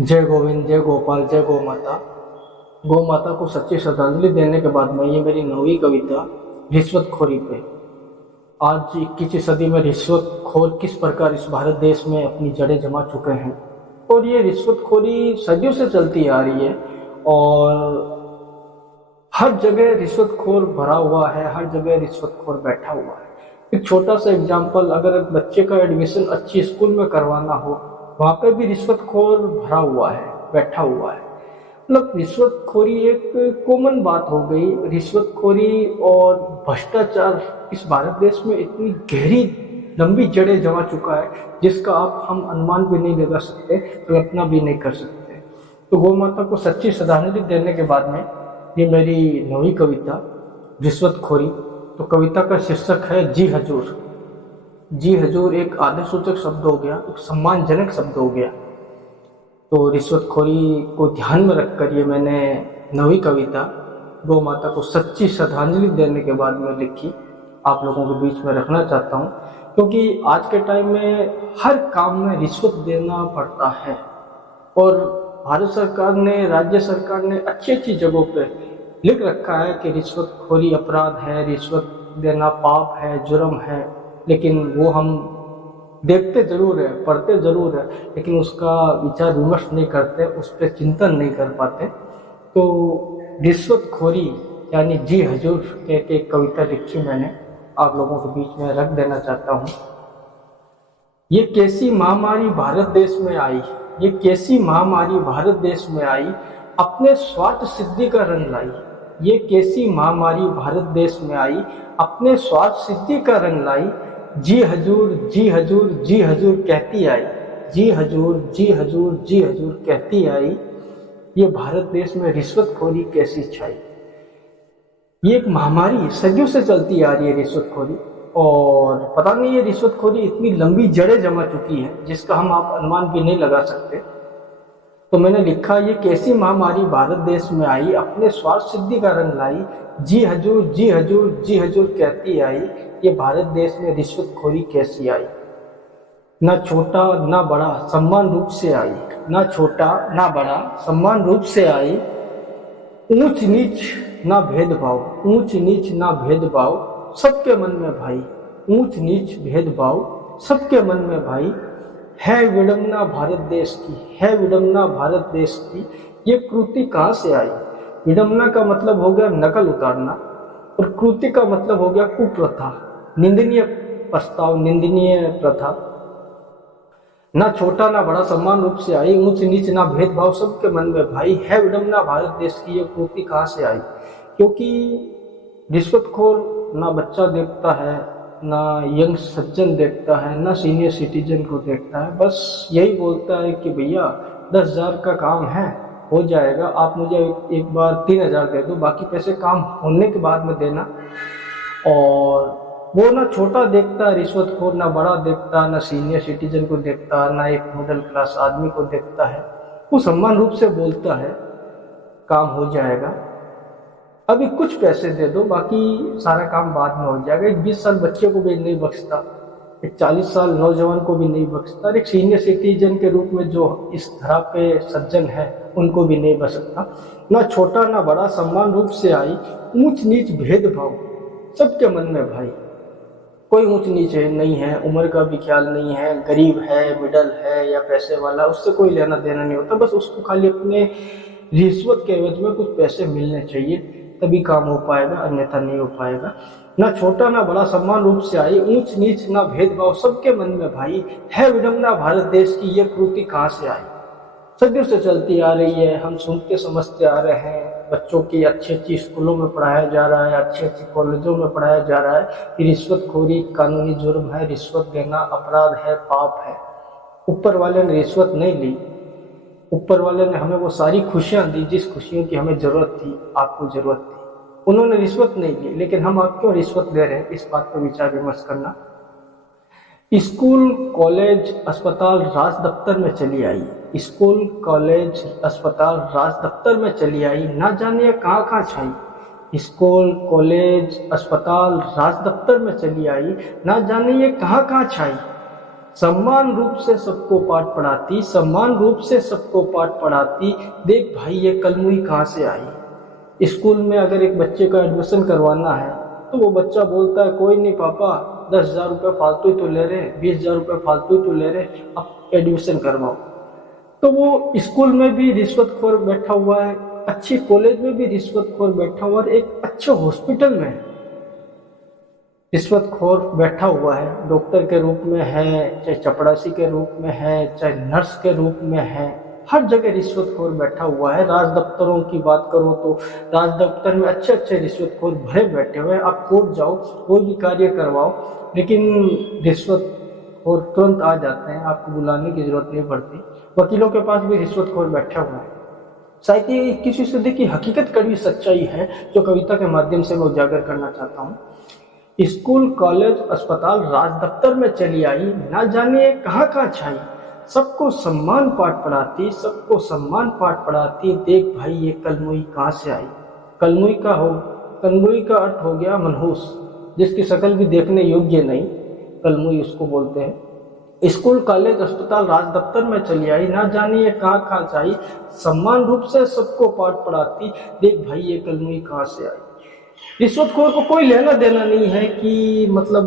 जय गोविंद, जय गोपाल, जय गौ माता। गौ माता को सच्ची श्रद्धांजलि देने के बाद में ये मेरी नौवीं कविता रिश्वतखोरी पे। आज 21वीं सदी में रिश्वतखोर किस प्रकार इस भारत देश में अपनी जड़ें जमा चुके हैं और ये रिश्वतखोरी सदियों से चलती आ रही है और हर जगह रिश्वतखोर भरा हुआ है, हर जगह रिश्वतखोर बैठा हुआ है। एक छोटा सा एग्जाम्पल, अगर बच्चे का एडमिशन अच्छी स्कूल में करवाना हो, वहाँ पे भी रिश्वतखोर भरा हुआ है, बैठा हुआ है। मतलब रिश्वतखोरी एक कॉमन बात हो गई। रिश्वतखोरी और भ्रष्टाचार इस भारत देश में इतनी गहरी लंबी जड़ें जमा चुका है जिसका आप हम अनुमान भी नहीं लगा सकते, कल्पना भी नहीं कर सकते। तो गौ माता को सच्ची श्रद्धांजलि देने के बाद में ये मेरी नवी कविता रिश्वतखोरी। तो कविता का शीर्षक है जी हजूर। जी हजूर एक आदरसूचक शब्द हो गया, एक सम्मानजनक शब्द हो गया। तो रिश्वतखोरी को ध्यान में रखकर ये मैंने नवी कविता गौ माता को सच्ची श्रद्धांजलि देने के बाद में लिखी, आप लोगों के बीच में रखना चाहता हूँ। क्योंकि आज के टाइम में हर काम में रिश्वत देना पड़ता है और भारत सरकार ने, राज्य सरकार ने अच्छी अच्छी जगहों पे लिख रखा है कि रिश्वतखोरी अपराध है, रिश्वत देना पाप है, जुर्म है। लेकिन वो हम देखते जरूर है, पढ़ते जरूर है, लेकिन उसका विचार विमर्श नहीं करते, उस पर चिंतन नहीं कर पाते। तो रिश्वतखोरी यानी जी हजूर के एक कविता लिखी मैंने, आप लोगों के बीच में रख देना चाहता हूँ। ये कैसी महामारी भारत देश में आई, ये कैसी महामारी भारत देश में आई, अपने स्वार्थ सिद्धि का रंग लाई। ये कैसी महामारी भारत देश में आई, अपने स्वार्थ सिद्धि का रंग लाई। जी हजूर, जी हजूर, जी हजूर कहती आई, जी हजूर, जी हजूर, जी हजूर कहती आई। ये भारत देश में रिश्वतखोरी कैसी छाई। ये एक महामारी सदियों से चलती आ रही है रिश्वतखोरी, और पता नहीं ये रिश्वतखोरी इतनी लंबी जड़ें जमा चुकी है जिसका हम आप अनुमान भी नहीं लगा सकते। तो मैंने लिखा, ये कैसी महामारी भारत देश में आई, अपने स्वार्थ सिद्धि का रंग लाई। जी हजूर, जी हजूर, जी हजूर कहती आई। ये भारत देश में रिश्वतखोरी कैसी आई। ना छोटा ना बड़ा समान रूप से आई, ना छोटा ना बड़ा समान रूप से आई। ऊंच नीच ना भेदभाव, ऊंच नीच ना भेदभाव सबके मन में भाई। ऊंच नीच भेदभाव सबके मन में भाई। है विडंबना भारत देश की, है विडंबना भारत देश की। ये कृति कहाँ से आई। विडंबना का मतलब हो गया नकल उतारना और कृति का मतलब हो गया कुप्रथा, निंदनीय प्रस्ताव, निंदनीय प्रथा। ना छोटा ना बड़ा समान रूप से आई, ऊंच नीच ना भेदभाव सबके मन में भाई। है विडंबना भारत देश की, ये कृति कहाँ से आई। क्योंकि रिश्वतखोर ना बच्चा देखता है, ना यंग सज्जन देखता है, ना सीनियर सिटीजन को देखता है। बस यही बोलता है कि भैया 10,000 का काम है, हो जाएगा, आप मुझे एक बार 3,000 दे दो, बाकी पैसे काम होने के बाद में देना। और वो ना छोटा देखता है रिश्वतखोर, ना बड़ा देखता, ना सीनियर सिटीजन को देखता, ना एक मिडिल क्लास आदमी को देखता है। वो सम्मान रूप से बोलता है काम हो जाएगा, अभी कुछ पैसे दे दो, बाकी सारा काम बाद में हो जाएगा। एक 20 साल बच्चे को भी नहीं बख्शता, एक 40 साल नौजवान को भी नहीं बख्शता, एक सीनियर सिटीजन के रूप में जो इस धरा पे सज्जन है उनको भी नहीं बख्शता। ना छोटा ना बड़ा सम्मान रूप से आई। ऊंच नीच भेदभाव सबके मन में भाई। कोई ऊंच नीच नहीं है, उम्र का भी ख्याल नहीं है, गरीब है, मिडल है या पैसे वाला, उससे कोई लेना देना नहीं होता। बस उसको खाली अपने रिश्वत के एवज में कुछ पैसे मिलने चाहिए, तभी काम हो पाएगा, अन्यथा नहीं हो पाएगा। ना छोटा ना बड़ा समान रूप से आई। ऊंच नीच ना भेदभाव सबके मन में भाई। है विडंबना भारत देश की, ये कृति कहाँ से आई। सदियों से चलती आ रही है, हम सुनते समझते आ रहे हैं। बच्चों की अच्छी अच्छी स्कूलों में पढ़ाया जा रहा है, अच्छी अच्छी कॉलेजों में पढ़ाया जा रहा है कि रिश्वतखोरी कानूनी जुर्म है, रिश्वत देना अपराध है, पाप है। ऊपर वाले ने रिश्वत नहीं ली, ऊपर वाले ने हमें वो सारी खुशियां दी जिस खुशियों की हमें जरूरत थी, आपको जरूरत थी। उन्होंने रिश्वत नहीं ली, लेकिन हम आप क्यों रिश्वत ले रहे हैं, इस बात पर विचार विमर्श करना। स्कूल कॉलेज अस्पताल राज दफ्तर में चली आई, स्कूल कॉलेज अस्पताल राज दफ्तर में चली आई। ना जाने कहाँ कहाँ छाई। स्कूल कॉलेज अस्पताल राज दफ्तर में चली आई, ना जाने ये कहाँ कहाँ छाई। समान रूप से सबको पाठ पढ़ाती, समान रूप से सबको पाठ पढ़ाती, देख भाई ये कलमुई कहाँ से आई। स्कूल में अगर एक बच्चे का एडमिशन करवाना है तो वो बच्चा बोलता है कोई नहीं पापा, 10,000 रुपये फालतू ही तो ले रहे, 20,000 रुपये फालतू ही तो ले रहे, अब एडमिशन करवाओ। तो वो स्कूल में भी रिश्वतखोर बैठा हुआ है, अच्छी कॉलेज में भी रिश्वतखोर बैठा हुआ है, एक अच्छे हॉस्पिटल में रिश्वतखोर बैठा हुआ है, डॉक्टर के रूप में है, चाहे चपड़ासी के रूप में है, चाहे नर्स के रूप में है, हर जगह रिश्वतखोर बैठा हुआ है। राज दफ्तरों की बात करो तो राज दफ्तर में अच्छे अच्छे रिश्वतखोर भरे बैठे हुए हैं। आप कोर्ट जाओ, कोई भी कार्य करवाओ, लेकिन रिश्वतखोर तुरंत आ जाते हैं, आपको बुलाने की जरूरत नहीं पड़ती। वकीलों के पास भी रिश्वतखोर बैठा हुआ है। शायद ये 21वीं सदी की हकीकत कड़वी सच्चाई है जो कविता के माध्यम से मैं उजागर करना चाहता हूँ। स्कूल, कॉलेज, अस्पताल, राज दफ्तर में चली आई, ना जाने कहाँ कहाँ छाई, सबको सम्मान पाठ पढ़ाती, सबको सम्मान पाठ पढ़ाती, देख भाई ये कलमुई कहाँ से आई। कलमुई का अर्थ हो गया मनहूस, जिसकी शक्ल भी देखने योग्य नहीं, कलमुई उसको बोलते हैं। स्कूल, कॉलेज, अस्पताल, राज दफ्तर में चली आई, ना जाने ये कहाँ कहाँ छाई, सम्मान रूप से सबको पाठ पढ़ाती, देख भाई ये कलमुई कहाँ से आई। रिश्वतखोर को कोई लेना देना नहीं है कि मतलब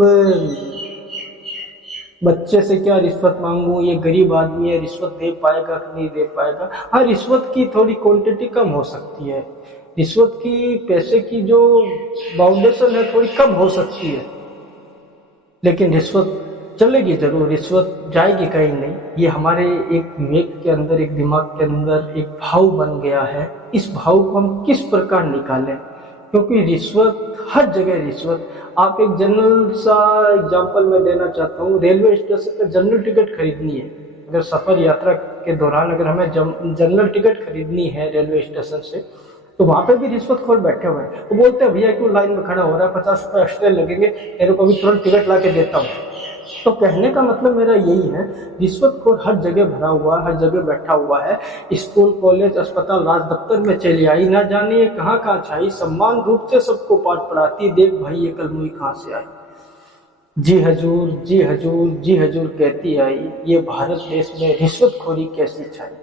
बच्चे से क्या रिश्वत मांगू, ये गरीब आदमी है, रिश्वत दे पाएगा कि नहीं दे पाएगा। हाँ, रिश्वत की थोड़ी क्वांटिटी कम हो सकती है, रिश्वत की पैसे की जो बाउंडेशन है थोड़ी कम हो सकती है, लेकिन रिश्वत चलेगी जरूर, रिश्वत जाएगी कहीं नहीं। ये हमारे एक विवेक के अंदर, एक दिमाग के अंदर एक भाव बन गया है। इस भाव को हम किस प्रकार निकालें, क्योंकि रिश्वत हर जगह रिश्वत। आप एक जनरल सा एग्जांपल मैं देना चाहता हूँ। रेलवे स्टेशन पर जनरल टिकट खरीदनी है, अगर सफर यात्रा के दौरान अगर हमें जनरल टिकट खरीदनी है रेलवे स्टेशन से, तो वहाँ पे भी रिश्वतखोर बैठे हुए हैं। वो बोलते हैं भैया क्यों लाइन में खड़ा हो रहा है, 50 रुपये एक्स्ट्रा लगेंगे, तेरे को भी तुरंत टिकट ला के देता हूँ। तो कहने का मतलब मेरा यही है, रिश्वतखोर हर जगह भरा हुआ है, हर जगह बैठा हुआ है। स्कूल, कॉलेज, अस्पताल, राज दफ्तर में चली आई, ना जाने ये कहाँ कहाँ छाई, सम्मान रूप से सबको पाठ पढ़ाती, देख भाई ये कलमुई कहाँ से आई। जी हजूर, जी हजूर, जी हजूर कहती आई, ये भारत देश में रिश्वतखोरी कैसी छाई।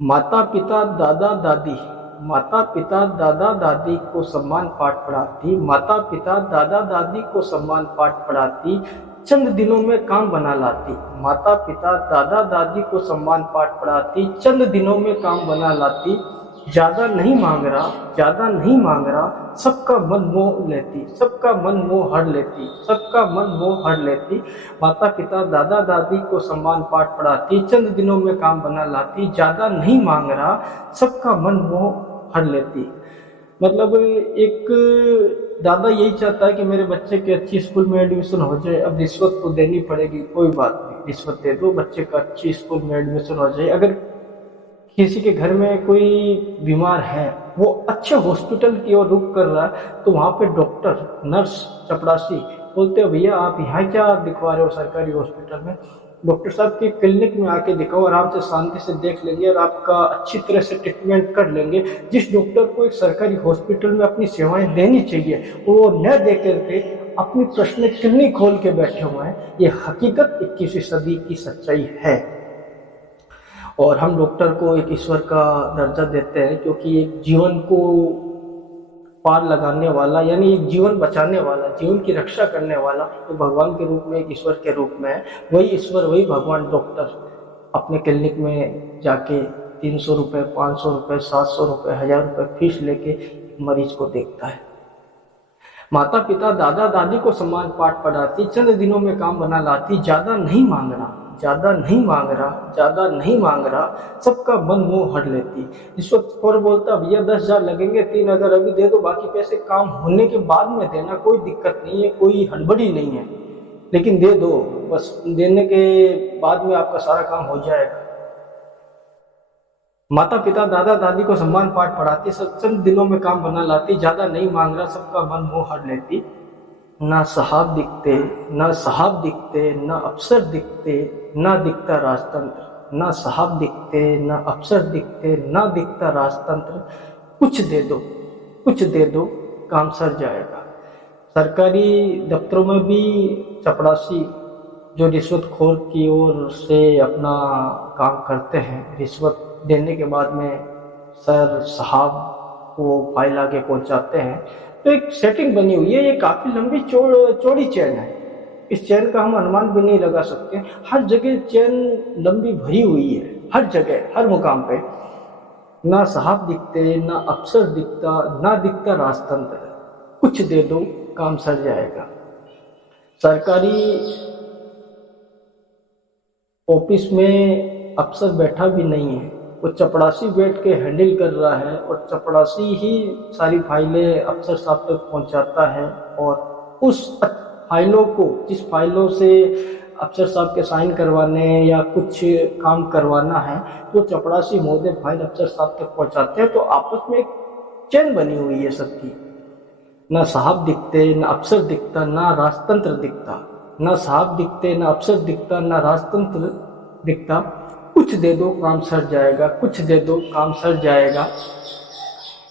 माता पिता दादा दादी, माता पिता दादा दादी को सम्मान पाठ पढ़ाती, माता पिता दादा दादी को सम्मान पाठ पढ़ाती, चंद दिनों में काम बना लाती। माता पिता दादा दादी को सम्मान पाठ पढ़ाती, चंद दिनों में काम बना लाती, ज्यादा नहीं मांग रहा, ज्यादा नहीं मांग रहा, सबका मन मोह लेती, सबका मन मोह हर लेती, सबका मन मोह हर लेती। माता पिता दादा दादी को सम्मान पाठ पढ़ाती, चंद दिनों में काम बना लाती, ज्यादा नहीं मांग रहा, सबका मन मोह हर लेती। मतलब एक दादा यही चाहता है कि मेरे बच्चे के अच्छी स्कूल में एडमिशन हो जाए। अब रिश्वत तो देनी पड़ेगी, कोई बात नहीं, रिश्वत दे दो, बच्चे का अच्छी स्कूल में एडमिशन हो जाए। अगर किसी के घर में कोई बीमार है, वो अच्छे हॉस्पिटल की ओर रुख कर रहा है, तो वहाँ पे डॉक्टर, नर्स, चपड़ासी बोलते हैं भैया आप यहाँ क्या दिखवा रहे हो सरकारी हॉस्पिटल में, डॉक्टर साहब की क्लिनिक में आके दिखाओ, आराम से शांति से देख लेंगे और आपका अच्छी तरह से ट्रीटमेंट कर लेंगे। जिस डॉक्टर को एक सरकारी हॉस्पिटल में अपनी सेवाएं देनी चाहिए वो न दे करके अपनी पर्सनल क्लिनिक खोल के बैठे हुए हैं। ये हकीकत 21वीं सदी की सच्चाई है। और हम डॉक्टर को एक ईश्वर का दर्जा देते हैं, क्योंकि एक जीवन को पार लगाने वाला, यानी एक जीवन बचाने वाला, जीवन की रक्षा करने वाला, तो भगवान के रूप में, एक ईश्वर के रूप में है। वही ईश्वर, वही भगवान डॉक्टर अपने क्लिनिक में जाके 300 रुपये, 500 रुपये, 700 रुपये, 1000 रुपये फीस लेके मरीज को देखता है। माता पिता दादा दादी को सम्मान पाठ पढ़ाती, चंद दिनों में काम बना लाती, ज्यादा नहीं मांग रहा, ज्यादा नहीं मांग रहा, ज्यादा नहीं मांग रहा, सबका मन मोह हर लेती। रिश्वतखोर बोलता भैया 10,000 लगेंगे, 3,000 अभी दे दो, बाकी पैसे काम होने के बाद में देना, कोई दिक्कत नहीं है, कोई हड़बड़ी नहीं है, लेकिन दे दो, बस देने के बाद में आपका सारा काम हो जाएगा। माता पिता दादा दादी को सम्मान पाठ पढ़ाती, चंद दिनों में काम बना लाती, ज्यादा नहीं मांग रहा, सबका मन मोह हर लेती। ना साहब दिखते, ना साहब दिखते, ना अफसर दिखते, ना दिखता राजतंत्र, ना साहब दिखते, ना अफसर दिखते, ना दिखता राजतंत्र, कुछ दे दो, कुछ दे दो, काम सर जाएगा। सरकारी दफ्तरों में भी चपड़ासी जो रिश्वतखोर की ओर से अपना काम करते हैं, रिश्वत देने के बाद में सर साहब वो फाइल आगे पहुंचाते हैं, तो एक सेटिंग बनी हुई है। ये काफ़ी लंबी चौड़ी चेन है। इस चेन का हम अनुमान भी नहीं लगा सकते। हर जगह चेन लंबी भरी हुई है, हर जगह, हर मुकाम पे। ना साहब दिखते, ना अफसर दिखता, ना दिखता राजतंत्र। कुछ दे दो काम सर जाएगा। सरकारी ऑफिस में अफसर बैठा भी नहीं है, वो चपड़ासी बैठ के हैंडल कर रहा है और चपड़ासी ही सारी फाइलें अफसर साहब तक पहुंचाता है। और उस फाइलों को, जिस फाइलों से अफसर साहब के साइन करवाने या कुछ काम करवाना है, तो चपड़ासी महोदय फाइल अफसर साहब तक पहुंचाते हैं। तो आपस में एक चेन बनी हुई है सबकी। ना साहब दिखते, ना अफसर दिखता, ना राजतंत्र दिखता। ना साहब दिखते, ना अफसर दिखता, ना राजतंत्र दिखता। कुछ दे दो काम सर जाएगा, कुछ दे दो काम सर जाएगा।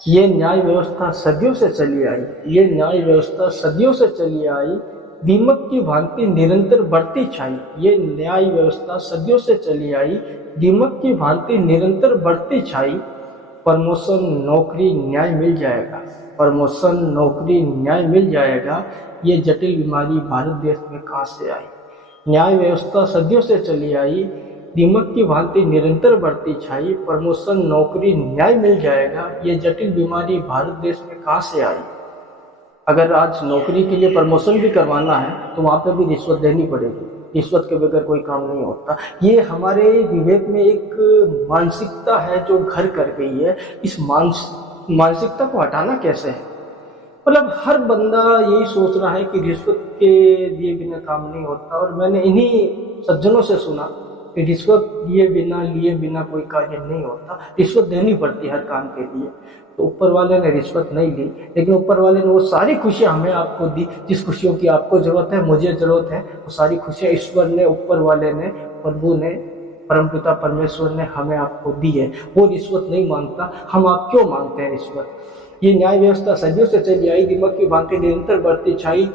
ये न्याय व्यवस्था सदियों से चली आई, ये न्याय व्यवस्था सदियों से चली आई, दीमक की भांति निरंतर बढ़ती छाई। ये न्याय व्यवस्था सदियों से चली आई, दीमक की भांति निरंतर बढ़ती छाई। प्रमोशन, नौकरी, न्याय मिल जाएगा, प्रमोशन, नौकरी, न्याय मिल जाएगा। ये जटिल बीमारी भारत देश में कहाँ से आई? न्याय व्यवस्था सदियों से चली आई, दीमक की भांति निरंतर बढ़ती छाई। प्रमोशन, नौकरी, न्याय मिल जाएगा। ये जटिल बीमारी भारत देश में कहाँ से आई? अगर आज नौकरी के लिए प्रमोशन भी करवाना है तो वहाँ पे भी रिश्वत देनी पड़ेगी। रिश्वत के बगैर कोई काम नहीं होता। ये हमारे विवेक में एक मानसिकता है जो घर कर गई है। इस मानसिकता को हटाना कैसे है? मतलब हर बंदा यही सोच रहा है कि रिश्वत के दिए बिना काम नहीं होता। और मैंने इन्हीं सज्जनों से सुना कि रिश्वत लिए बिना कोई कार्य नहीं होता, रिश्वत देनी पड़ती है हर काम के लिए। तो ऊपर वाले ने रिश्वत नहीं ली, लेकिन ऊपर वाले ने वो सारी खुशियां हमें आपको दी जिस खुशियों की आपको जरूरत है, मुझे जरूरत है। वो सारी खुशियां ईश्वर ने, ऊपर वाले ने, प्रभु ने, परमपिता परमेश्वर ने हमें आपको दी है। वो रिश्वत नहीं मांगता, हम आप क्यों मांगते हैं रिश्वत? ये न्याय व्यवस्था सदियों से चली आई, दीमक की भांति निरंतर बढ़ती छाई।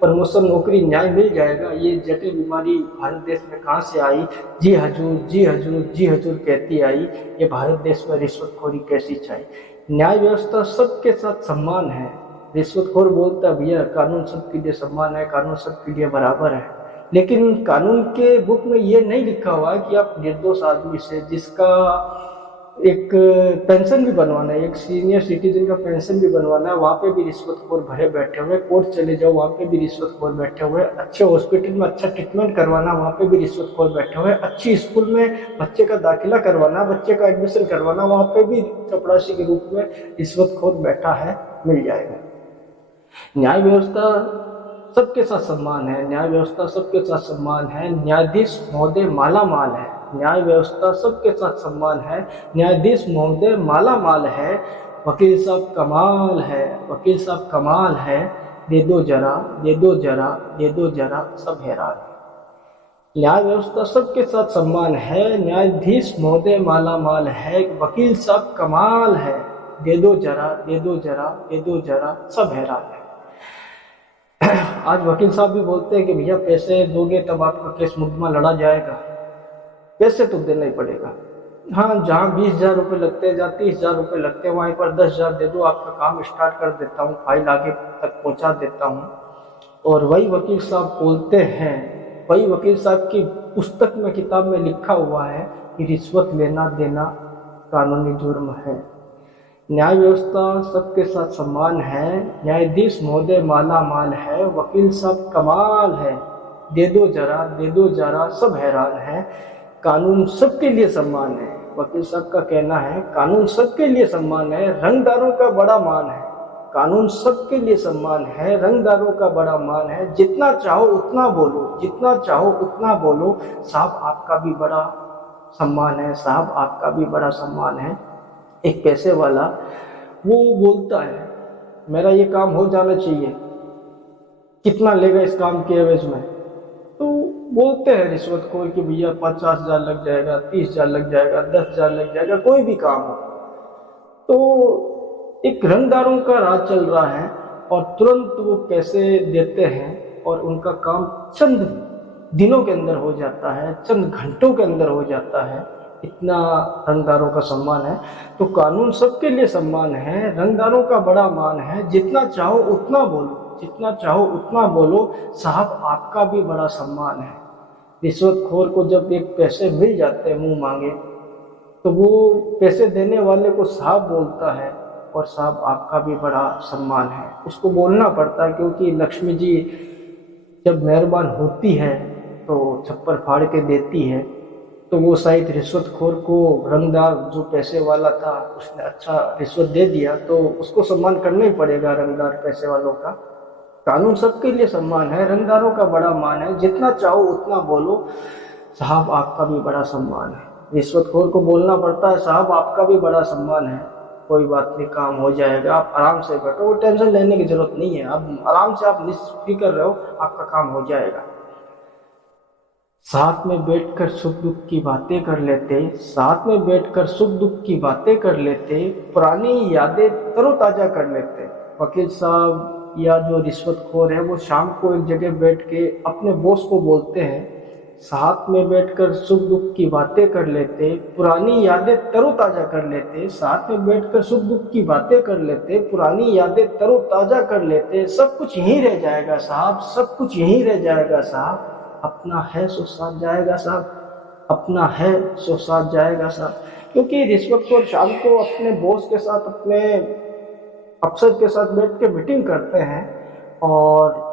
प्रमोशन, नौकरी, न्याय मिल जाएगा। ये जटिल बीमारी भारत देश में कहाँ से आई? जी हजूर, जी हजूर, जी हजूर कहती आई। ये भारत देश में रिश्वतखोरी कैसी छाई? न्याय व्यवस्था सबके साथ सम्मान है। रिश्वतखोर बोलता भैया कानून सबके लिए सम्मान है, कानून सबके लिए बराबर है। लेकिन कानून के बुक में ये नहीं लिखा हुआ है कि आप निर्दोष आदमी से, जिसका एक पेंशन भी बनवाना है, एक सीनियर सिटीजन का पेंशन भी बनवाना है, वहाँ पे भी रिश्वतखोर भरे बैठे हुए। कोर्ट चले जाओ, वहाँ पे भी रिश्वतखोर बैठे हुए। अच्छे हॉस्पिटल में अच्छा ट्रीटमेंट करवाना, वहाँ पे भी रिश्वतखोर बैठे हुए। अच्छी स्कूल में बच्चे का दाखिला करवाना, बच्चे का एडमिशन करवाना, वहाँ पे भी चपरासी के रूप में रिश्वतखोर बैठा है, मिल जाएगा। न्याय व्यवस्था सबके साथ सम्मान है, न्याय व्यवस्था सबके साथ सम्मान है। न्यायाधीश महोदय माला माल है, न्याय व्यवस्था सबके साथ सम्मान है। न्यायाधीश महोदय माला माल है। वकील साहब कमाल है, वकील साहब कमाल है। दे दो जरा, दे दो जरा, दे दो जरा, सब हैरान है। न्याय व्यवस्था सबके साथ सम्मान है। न्यायाधीश महोदय माला माल है। वकील साहब कमाल है। दे दो जरा, दे दो जरा, दे दो जरा, सब हैरान है। आज वकील साहब भी बोलते हैं कि भैया पैसे दोगे तब आपका केस मुकदमा लड़ा जाएगा। पैसे तो देना ही पड़ेगा। हाँ, जहाँ 20,000 रुपये लगते हैं, जहाँ 30,000 रुपये लगते हैं, वहीं पर 10,000 दे दो, आपका काम स्टार्ट कर देता हूँ, फाइल आगे तक पहुँचा देता हूँ। और वही वकील साहब बोलते हैं, वही वकील साहब की पुस्तक में, किताब में लिखा हुआ है कि रिश्वत लेना देना कानूनी जुर्म है। न्याय व्यवस्था सबके साथ सम्मान है। न्यायाधीश महोदय माला माल है। वकील साहब कमाल है। दे दो जरा, दे दो जरा, सब हैरान है। कानून सबके लिए सम्मान है। वकील साहब का कहना है कानून सबके लिए सम्मान है, रंगदारों का बड़ा मान है। कानून सबके लिए सम्मान है, रंगदारों का बड़ा मान है। जितना चाहो उतना बोलो, जितना चाहो उतना बोलो। साहब आपका भी बड़ा सम्मान है, साहब आपका भी बड़ा सम्मान है। एक पैसे वाला वो बोलता है मेरा ये काम हो जाना चाहिए, कितना लेगा इस काम के एवज में? तो बोलते हैं रिश्वतखोर कि भैया 50,000 लग जाएगा, 30,000 लग जाएगा, 10,000 लग जाएगा, कोई भी काम हो। तो एक रंगदारों का राज चल रहा है और तुरंत वो पैसे देते हैं और उनका काम चंद दिनों के अंदर हो जाता है, चंद घंटों के अंदर हो जाता है। इतना रंगदारों का सम्मान है। तो कानून सबके लिए सम्मान है, रंगदारों का बड़ा मान है। जितना चाहो उतना बोलो, जितना चाहो उतना बोलो, साहब आपका भी बड़ा सम्मान है। रिश्वतखोर को जब एक पैसे मिल जाते हैं मुंह मांगे, तो वो पैसे देने वाले को साहब बोलता है, और साहब आपका भी बड़ा सम्मान है। उसको बोलना पड़ता है, क्योंकि लक्ष्मी जी जब मेहरबान होती है तो छप्पर फाड़ के देती है। तो वो शायद रिश्वतखोर को, रंगदार जो पैसे वाला था, उसने अच्छा रिश्वत दे दिया, तो उसको सम्मान करना ही पड़ेगा रंगदार पैसे वालों का। कानून सबके लिए सम्मान है, रंगदारों का बड़ा मान है। जितना चाहो उतना बोलो, साहब आपका भी बड़ा सम्मान है। रिश्वतखोर को बोलना पड़ता है, साहब आपका भी बड़ा सम्मान है, कोई बात नहीं, काम हो जाएगा, आप आराम से बैठो, वो टेंशन लेने की जरूरत नहीं है, अब आराम से आप निश्चिंत रहो, आपका काम हो जाएगा। साथ में बैठकर सुख दुख की बातें कर लेते, साथ में बैठकर सुख दुख की बातें कर लेते, पुरानी यादें तरोताजा कर लेते। वकील साहब या जो रिश्वतखोर है, वो शाम को एक जगह बैठ के अपने बॉस को बोलते हैं, साथ में बैठकर सुख दुख की बातें कर लेते, पुरानी यादें तरोताजा कर लेते, साथ में बैठकर सुख दुख की बातें कर लेते, पुरानी यादें तरोताजा कर लेते। सब कुछ यहीं रह जाएगा साहब, सब कुछ यहीं रह जाएगा साहब, अपना है सो साथ जाएगा साहब, अपना है सो साथ जाएगा साहब। क्योंकि रिश्वतखोर शाम को अपने बॉस के साथ, अपने अफसर के साथ बैठ के मीटिंग करते हैं, और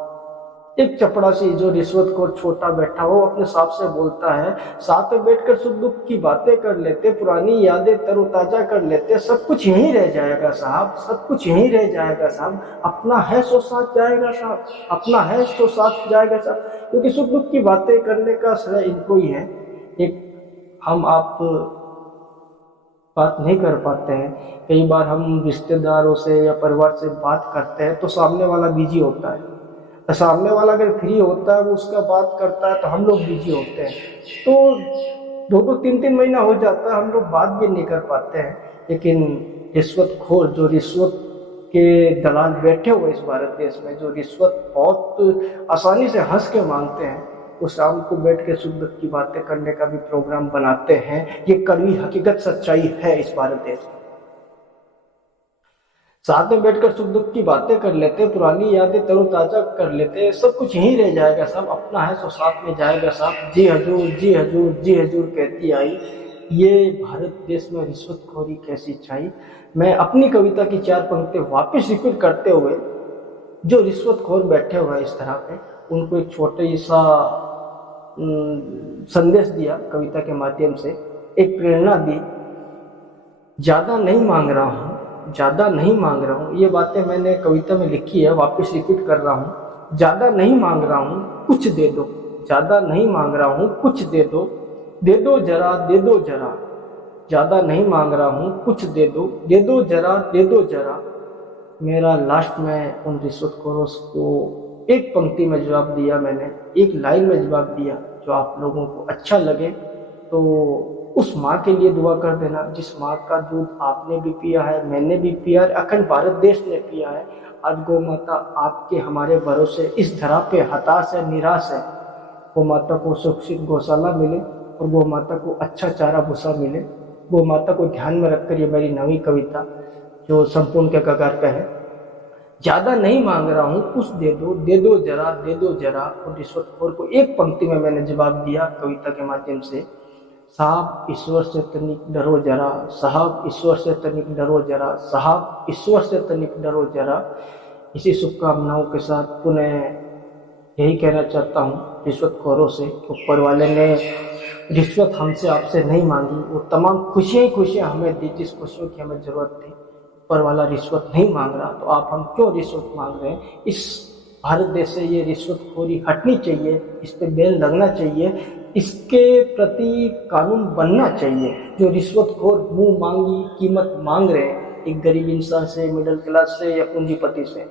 एक चपड़ासी जो रिश्वतखोर छोटा बैठा हो अपने साहब से बोलता है, साथ में बैठकर सुख दुख की बातें कर लेते, पुरानी यादें तरोताजा कर लेते, सब कुछ यहीं रह जाएगा साहब, सब कुछ यहीं रह जाएगा साहब, अपना है सो साथ जाएगा साहब, अपना है सो साथ जाएगा साहब। क्योंकि सुख दुख की बातें करने का श्रेय इनको ही है। एक हम आप बात नहीं कर पाते हैं, कई बार हम रिश्तेदारों से या परिवार से बात करते हैं तो सामने वाला बिजी होता है, तो सामने वाला अगर फ्री होता है, वो उसका बात करता है, तो हम लोग बिजी होते हैं, तो 2-2 3-3 महीना हो जाता है, हम लोग बात भी नहीं कर पाते हैं। लेकिन रिश्वतखोर, जो रिश्वत के दलाल बैठे हुए इस भारत देश में, जो रिश्वत बहुत आसानी से हंस के मांगते हैं, वो शाम को बैठ के सुख दुख की बातें करने का भी प्रोग्राम बनाते हैं। ये कड़वी हकीकत सच्चाई है इस भारत देश में। साथ में बैठकर सुख दुख की बातें कर लेते, पुरानी यादें तरोताजा कर लेते, सब कुछ यहीं रह जाएगा साहब, अपना है सो साथ में जाएगा साहब, जी हजूर जी हजूर जी हजूर कहती आई ये भारत देश में रिश्वतखोरी कैसी छाई। मैं अपनी कविता की 4 पंक्ति वापस रिपीट करते हुए, जो रिश्वतखोर बैठे हुए हैं इस तरह पे, उनको एक छोटे सा संदेश दिया कविता के माध्यम से, एक प्रेरणा दी। ज्यादा नहीं मांग रहा हूँ, ज्यादा नहीं मांग रहा हूँ, ये बातें मैंने कविता में लिखी है, वापस रिपीट कर रहा हूँ। ज्यादा नहीं मांग रहा हूँ, कुछ दे दो, ज्यादा नहीं मांग रहा हूँ, कुछ दे दो जरा, दे दो जरा। ज्यादा नहीं मांग रहा हूँ, कुछ दे दो जरा, दे दो जरा। मेरा लास्ट में उन रिश्वतखोरों को एक पंक्ति में जवाब दिया, मैंने एक लाइन में जवाब दिया, जो आप लोगों को अच्छा लगे तो उस माँ के लिए दुआ कर देना, जिस माँ का दूध आपने भी पिया है, मैंने भी पिया है, अखंड भारत देश ने पिया है। आज गौ माता आपके हमारे भरोसे इस धरा पे हताश है, निराश है। गौ माता को सुरक्षित गौशाला मिले और गौ माता को अच्छा चारा भूसा मिले। गौ माता को ध्यान में रखकर ये मेरी नवी कविता जो संपूर्ण के कगार पे है। ज्यादा नहीं मांग रहा हूँ, कुछ दे दो जरा, दे दो जरा। और रिश्वतखोर को एक पंक्ति में मैंने जवाब दिया कविता के माध्यम से, साहब ईश्वर से तनिक डरो जरा, साहब ईश्वर से तनिक डरो जरा, साहब ईश्वर से तनिक डरो जरा। इसी शुभकामनाओं के साथ पुनः यही कहना चाहता हूँ रिश्वतखोरों से, ऊपर वाले ने रिश्वत हमसे आपसे नहीं मांगी, वो तमाम खुशियाँ ही खुशियाँ हमें दी, जिस खुशियों की हमें जरूरत थी। ऊपर वाला रिश्वत नहीं मांग रहा, तो आप हम क्यों रिश्वत मांग रहे हैं। इस भारत देश से ये रिश्वतखोरी हटनी चाहिए, इस पे बैन लगना चाहिए, इसके प्रति कानून बनना चाहिए। जो रिश्वतखोर मुंह मांगी कीमत मांग रहे हैं एक गरीब इंसान से, मिडिल क्लास से या पूंजीपति से,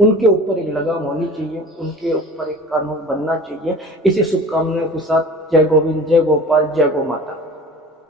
उनके ऊपर एक लगाम होनी चाहिए, उनके ऊपर एक कानून बनना चाहिए। इसी शुभकामनाओं के साथ जय गोविंद, जय गोपाल, जय गौ माता।